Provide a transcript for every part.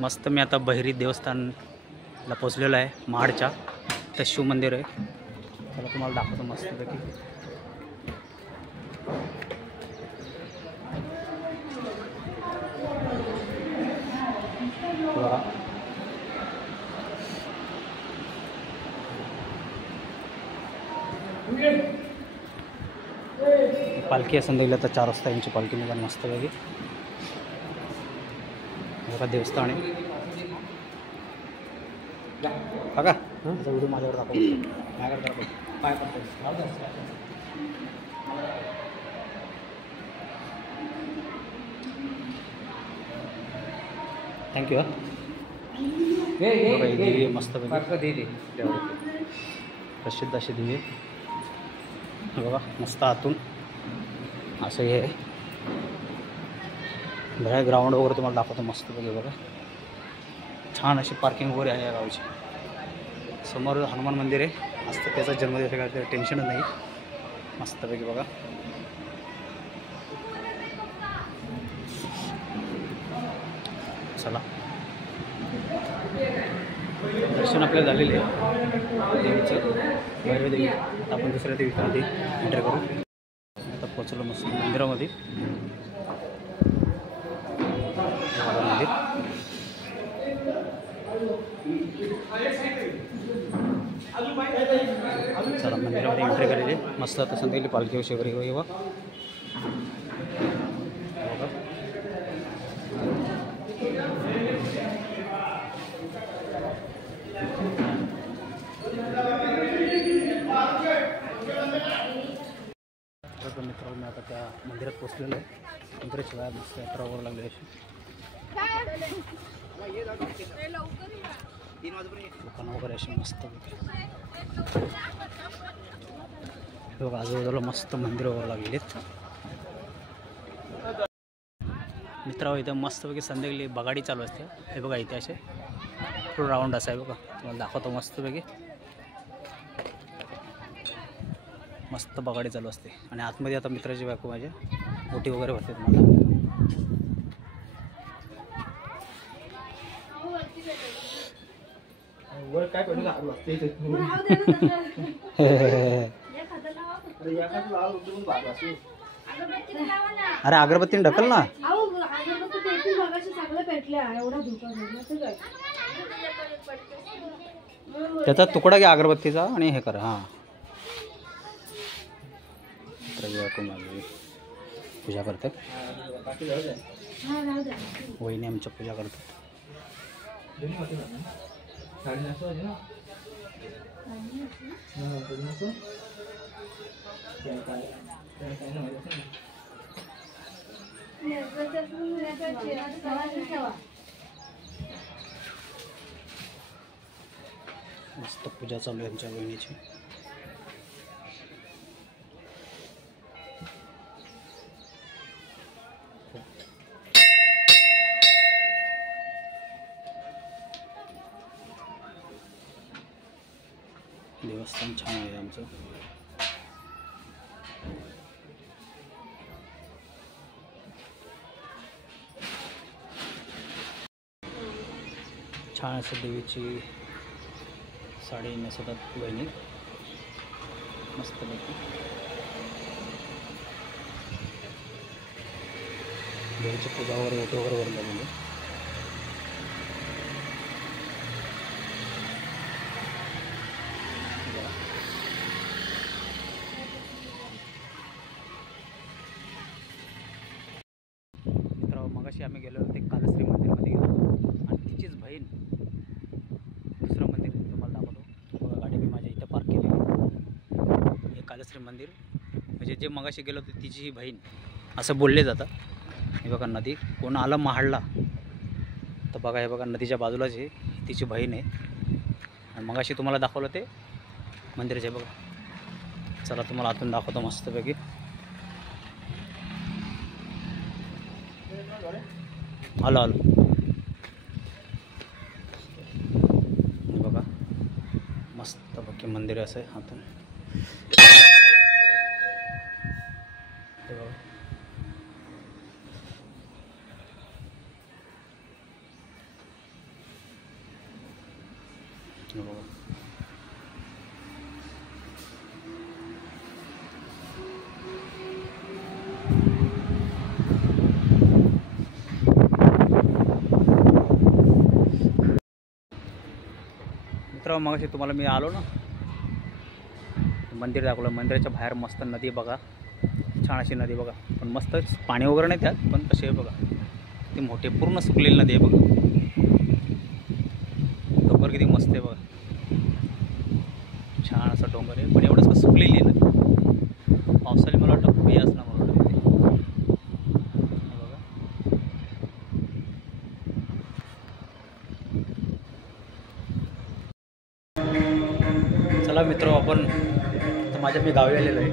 मस्त मी आता बहिरी देवस्थानला पोचलेलो आहे महाडच्या. तर शिव मंदिर आहे, त्याला तुम्हाला दाखवतो मस्तपैकी. बघा पालखी असं दिलं तर 4 वाजता यांची पालखी निघाल मस्तपैकी. बघा देवस्थान आहे बघा. त्याचा व्हिडिओ माझ्यावर दाखवतो, माझ्याकडे दाखवतो काय करतो. थँक्यू. बघा ही देवी मस्तपैकी प्रसिद्ध अशी देवी. बघा मस्त आतून असं हे बाहेर ग्राउंड वगैरे तुम्हाला दाखवतो मस्तपैकी. बघा छान अशी पार्किंग वगैरे आहे या गावची. समोर हनुमान मंदिर आहे, असतं त्याचा जन्मदिवस काय टेन्शनच नाही मस्तपैकी. बघा चला दर्शन आपल्याला झालेले आहे देवीचं, भैरव देवी. आता आपण दुसऱ्या देवीमध्ये एंटर करू. आता पोचलो मस्त मंदिरामध्ये. मंदिर चला मंदिरामध्ये एंट्री करायची. मस्त आता संध्याकाळी पालखी वगैरे किंवा मित्रांनो मी आता त्या मंदिरात पोचलेलो आहे. मंदिराची बाहेर मस्त यात्रा वगैरे लागली अशी. दुकानं वगैरे अशी मस्त बघा. आजूबाजूला मस्त मंदिर वगैरे लागलेत मित्रांनो. इथं मस्तपैकी संध्याकाळी बगाडी चालू असते. हे बघा इथे असे फुल राऊंड असा आहे बघा, तुम्हाला दाखवतो मस्तपैकी. मस्त बगाडी चालू असते. आणि आतमध्ये आता मित्राची बायको माझ्या ओटी वगैरे भरते तुम्हाला. काय अरे अगरबत्तीने ढकल ना. त्याचा तुकडा घ्या अगरबत्तीचा आणि हे करा. हां पूजा करतात वहिनी आमच्या पूजा करतात. मस्त पूजा चालू आहे आमच्या बहिणीची. देवस्थान छान आहे आमचं. छान असं देवीची साडी नेसवतात बहिणी मस्तपैकी. देवीची पूजा वगैरे ओटी वगैरे करून म्हणजे मगाशी आम्ही गेलो होते कालश्री मंदिरमध्ये गेलो आणि तिचीच बहीण दुसरं मंदिर तुम्हाला दाखवतो. बघा गाडी मी माझ्या इथं पार्क केली. हे कालश्री मंदिर म्हणजे जे मगाशी गेलो होते तिची ही बहीण असं बोलले जातं. हे बघा नदी कोण आलं महाडला तर बघा हे बघा नदीच्या बाजूलाच ही तिची बहीण आहे. आणि मगाशी तुम्हाला दाखवलं ते मंदिराचे बघा. चला तुम्हाला आतून दाखवतो मस्तपैकी. आलो आलो बघा मस्तपैकी मंदिर असं आहे आतून. बघा हे बघा. मित्र मगाशी तुम्हाला मी आलो ना, मंदिर दाखवलं. मंदिराच्या बाहेर मस्त नदी बघा, छान अशी नदी बघा. पण मस्त पाणी वगैरे नाही त्यात, पण कसे आहे बघा, किती मोठे पूर्ण सुकलेली नदी आहे बघा. डोंगर किती मस्त आहे बघा, छान असं डोंगर आहे. पण एवढंच का सुकलेली आहे नदी. पावसाळी मला वाटतं खूप असणार मला वाटतं तिथे. बघा चला मित्र, आपण तर माझ्या मी गावी आलेलो आहे.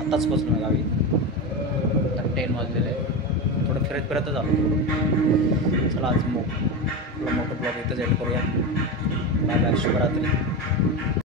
आत्ताच पोचलो गावी. आता 10 वाजलेलं आहे. थोडं फिरत फिरतच आलो. चला आज मोठं ब्लॉग इथंच एंड करूया. बाय बाय, शुभरात्री.